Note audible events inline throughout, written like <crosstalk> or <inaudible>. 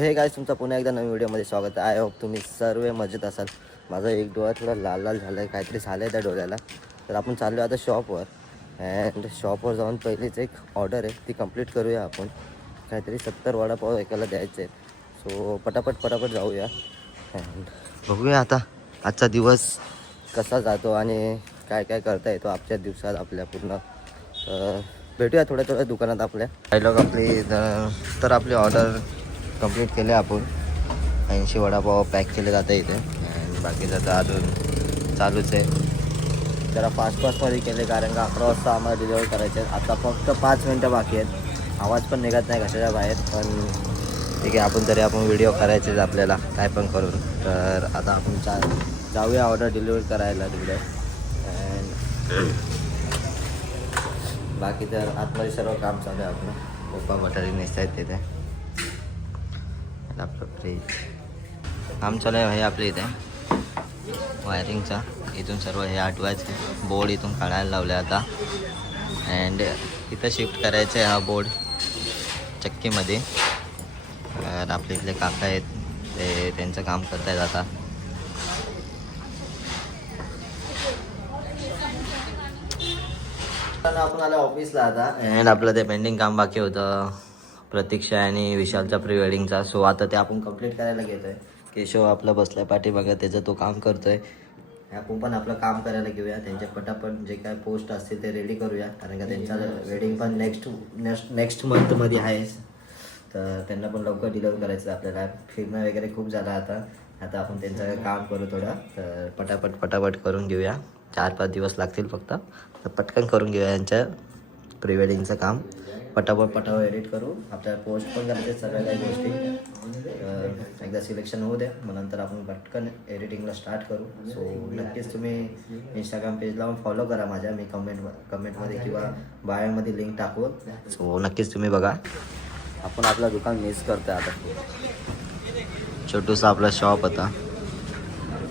हे काय तुमचा पुन्हा एकदा नवीन व्हिडिओमध्ये स्वागत आहे. आय होप तुम्ही सर्व मजेत असाल. माझा एक डोळा थोडा लाल लाल झाला आहे काहीतरी झालं आहे त्या डोळ्याला. तर आपण चाललो आता शॉपवर अँड शॉपवर जाऊन पहिलीच एक ऑर्डर आहे. ती कंप्लीट करूया आपण. काहीतरी सत्तर वडापाव एकाला द्यायचे सो पटापट पटापट जाऊया. अँड बघूया आता आजचा दिवस कसा जातो आणि काय काय करता येतो आजच्या दिवसात आपल्या पूर्ण. भेटूया थोड्या थोड्या दुकानात आपल्या. डायलॉग आपली तर आपली ऑर्डर कंप्लीट केले आपण. ऐंशी वडापाव पॅक केले जातं इथे. आणि बाकीचं तर अजून चालूच आहे. जरा फास्ट फास्टमध्ये केले कारण का अकरा वाजता आम्हाला डिलिव्हर करायचे आहेत आता फक्त पाच मिनटं बाकी आहेत. आवाज पण निघत नाही घशाच्या बाहेर पण ठीक आहे आपण तरी आपण व्हिडिओ करायचेच आपल्याला. काय पण करून. तर आता आपण चा जाऊया ऑर्डर डिलिव्हर करायला तिकडे. अँड बाकी तर आतमध्ये सर्व काम चालू आहे आपलं. पप्पा मटारी नेसत आहेत तिथे. आपलं फ्रीज काम चालू आहे हे आपल्या इथे. वायरिंगचा इथून सर्व हे आठवायचं. बोर्ड इथून काढायला लावले आता. अँड इथं शिफ्ट करायचं आहे हा बोर्ड चक्कीमध्ये. आपले इथले काका आहेत. ते त्यांचं काम करतायत आता. आपण आलं ऑफिसला आता. अँड आपलं ते पेंडिंग काम बाकी होतं. प्रतीक्षा आणि विशालचा प्री वेडिंगचा सो आता ते आपण कंप्लीट करायला घेतोय केशव आपला बसलाय पाठीमागं त्याचं तो काम करतोय. आपण पण आपलं काम करायला घेऊया. त्यांचे पटापट जे काय पोस्ट असतील ते रेडी करूया. कारण का त्यांचा वेडिंग पण नेक्स्ट नेक्स्ट नेक्स्ट मंथमध्ये आहे. तर त्यांना पण लवकर डिलिव्हर करायचं आहे आपल्याला. फिरणं वगैरे खूप झालं आता. आता आपण त्यांचं काम करू थोडं. तर पटापट पटापट करून घेऊया. चार पाच दिवस लागतील फक्त. तर पटकन करून घेऊया यांच्या प्री वेडिंगचं काम. पटापट पटापट एडिट करू. आपल्याला पोस्ट पण करायचे सगळ्या काही गोष्टी. एकदा सिलेक्शन होऊ द्या. मग नंतर आपण पटकन एडिटिंगला स्टार्ट करू. सो नक्कीच तुम्ही इंस्टाग्राम पेजला फॉलो करा माझ्या. मी कमेंट कमेंटमध्ये किंवा बायोमध्ये लिंक टाकू सो नक्कीच तुम्ही बघा. आपण आपलं दुकान मिस करतो आता. छोटूसा आपला शॉप होता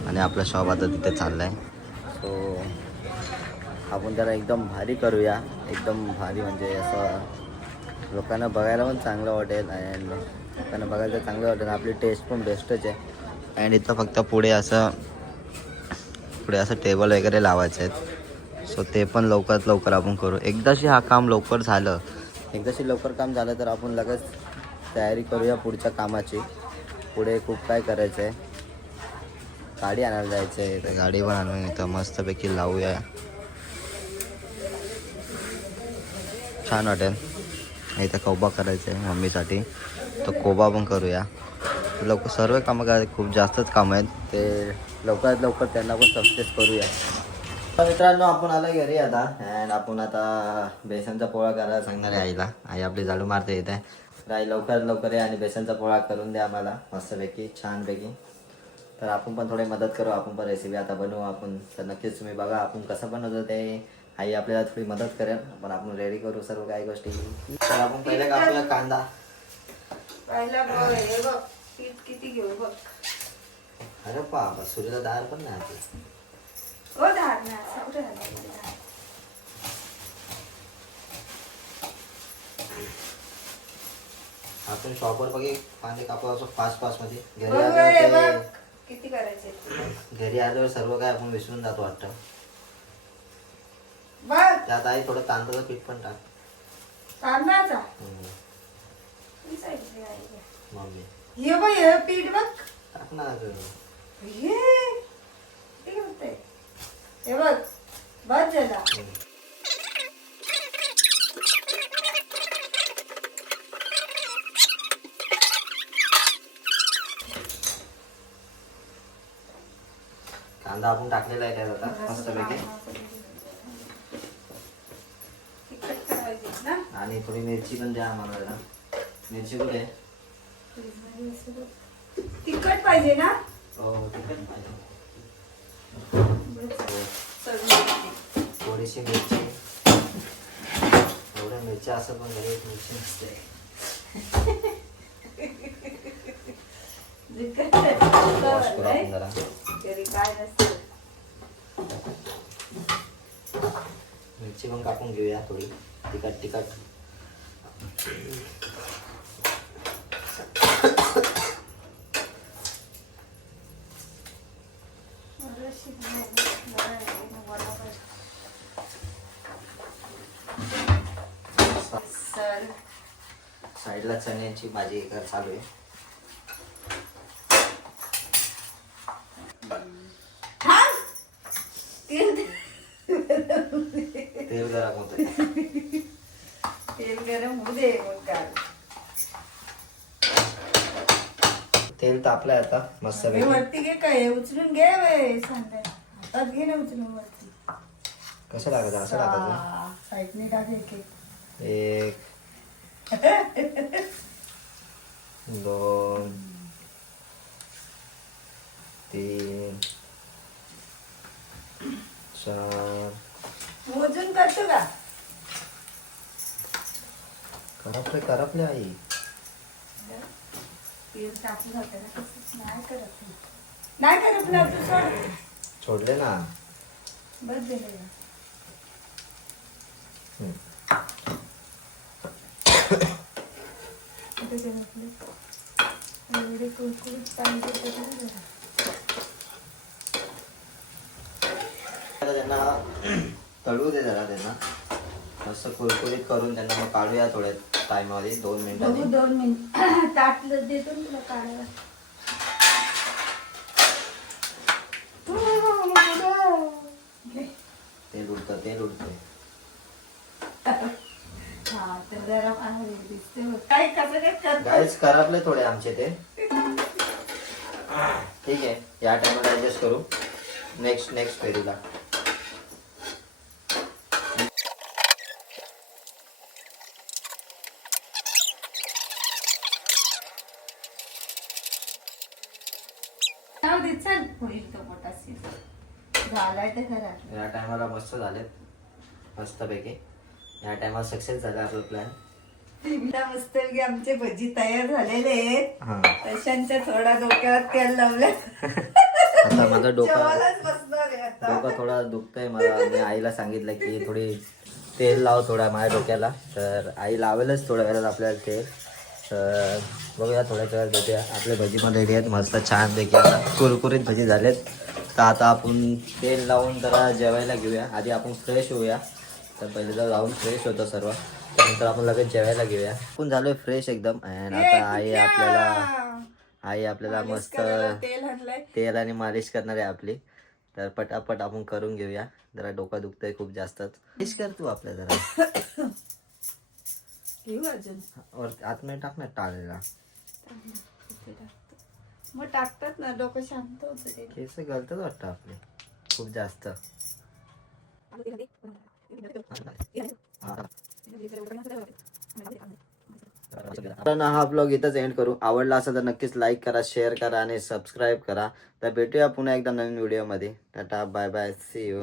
आणि आपला शॉप आता तिथे चाललाय. सो आपण त्याला एकदम भारी करूया. एकदम भारी म्हणजे असं लोकांना बघायला पण चांगलं वाटेल अँड लोकांना बघायला तर चांगलं वाटेल. आपली टेस्ट पण बेस्टच आहे. अँड इथं फक्त पुढे असं पुढे असं टेबल वगैरे लावायचे आहेत. सो ते पण लवकरात लवकर आपण करू. एकदाशी हा काम लवकर झालं एकदाशी लवकर काम झालं तर आपण लगेच तयारी करूया पुढच्या कामाची. पुढे खूप काय करायचं आहे गाडी आणायला जायचं आहे तर गाडी पण आणून इथं मस्तपैकी लावूया. छान वाटेल. इथं कोबा करायचं आहे मम्मीसाठी. तर कोबा पण करूया. लवकर सर्व कामं काय खूप जास्तच कामं आहेत. ते लवकरात लवकर त्यांना पण सक्सेस करूया. मित्रांनो आपण आला घरी आता. अँड आपण आता बेसनचा पोळा करायला सांगणार आहे आईला. आई आपली झाडू मारते येते तर आई लवकरात लवकर आहे आणि बेसनचा पोळा करून द्या आम्हाला. मस्तपैकी छानपैकी. तर आपण पण थोडी मदत करू. आपण पण रेसिपी आता बनवू. आपण तर नक्कीच तुम्ही बघा. आपण कसं बनवतो ते. आई आपल्याला थोडी मदत करेल पण आपण रेडी करू सर्व काही गोष्टी. तर आपण पहिले कापूया कांदा. पहिला बघ हे बघ पीठ किती घेऊ बघ. अरे बाबा सूर्याला दार पण नाही आपलं. हो धार ना सगळं झालं धार. आपण शॉपवर बघे कांदे कापू असं फास्ट फास्टमध्ये. घरी आल्यावर किती करायचे घरी आल्यावर सर्व काय आपण विसरून जातो वाटतं. त्यात आई थोडं तांदळाचं पीठ पण टाक. तांदळाचा? हम्म, ही? मम्मी. हे बघ हे पीठ बघ. टाक ना अगं. हे किती होतंय हे बघ. बस झाला कांदा आपण टाकलेला आहे त्यात आता मस्तपैकी तिखट करायची ना आणि थोडी मिरची पण द्या आम्हाला जरा. मिरची कुठे? तिखट पाहिजे ना हो तिखट पाहिजे. थोडीशी मिरची एवढ्या मिरच्या असं पण घरी एक मिरची नसते तिखट वॉश करू नाही? आपण जरा घरी काय नसतं मिरची पण कापून घेऊया थोडी तिखट तिखट साईडला चण्याची भाजी चालू आहे तेल गरम होतं तेल गरम होऊ दे मग काय तेल तापलंय आता मस्त हे वरती घे काय उचलून घे वे हातात घे ना उचलून वरती कसं लागायचं असं लागायचं साईडने टाक एक एक. एक दोन तीन चार मोजून करतो का करपले करपले आई तेल टाकून जातं ना तसंच नाही करत मी. नाही करत ना तू सोड सोडले ना बस दिलं का? हम्म. कुठे ते म्हटलं? एवढे कुरकुरीत पाहिजे ते काय जरा. आता त्यांना तळू दे जरा त्यांना. मस्त कुरकुरीत करून त्यांना मग काढूया थोड्या टायमामध्ये दोन बघू मिनिटांनी दोन मिनिट. <clears throat> ताटलं देतो ना तुला काढायला. घे. तेल उडतं तेल उडतं <laughs> हा तर जरा आहे, दिसते बघ. काय कसं काय करतो गाईच करपले थोडे आमचे ते. <laughs> ठीक आहे या टायमाला ऍडजस्ट करू. नेक्स्ट नेक्स्ट फेरीला. दे चल होईल तो मोठा सीन झालाय तर खरा या टायमाला मस्त झालेत. मस्तपैकी. या टायमाला सक्सेस झाला आपला प्लॅन टीव्हीला मस्त की आमचे भजी तयार झालेले आहेत. हा. तशांच्या थोडा डोक्यावर तेल लावलं. आता माझं डोकं जेवायलाच बसणार आहे आता. डोकं थोडा दुखतंय मला. मी आईला सांगितलं की थोडी तेल लाव थोडा माझ्या डोक्याला. तर आई लावेलच थोड्या वेळात आपल्याला तेल. तर बघूया थोड्याच वेळात भेटूया आपले भजी पण रेडी आहेत मस्त छानपैकी आता कुरकुरीत भजी झालेत तर आता आपण तेल लावून जरा जेवायला घेऊया आधी आपण फ्रेश होऊया तर पहिले तर जाऊन फ्रेश होतो सर्व त्यानंतर आपण लगेच जेवायला घेऊया आपण झालोय फ्रेश एकदम आणि आता आई आपल्याला आई आपल्याला मस्त तेल आणि मालिश करणार आहे आपली तर पटापट आपण करून घेऊया जरा डोकं दुखतंय खूप जास्तच मालिश कर तू आपल्या जरा अजून वरती आतमध्ये टाक ना टाळलेला मग टाकतात ना डोकं शांत होतं ते. केस गलतच वाटतं आपले खूप जास्त. हा ब्लॉग इथंच एंड करू. आवडला असेल तर नक्कीच लाईक करा शेअर करा आणि सबस्क्राईब करा. तर भेटूया पुन्हा एकदा नवीन व्हिडिओमध्ये tata bye bye see you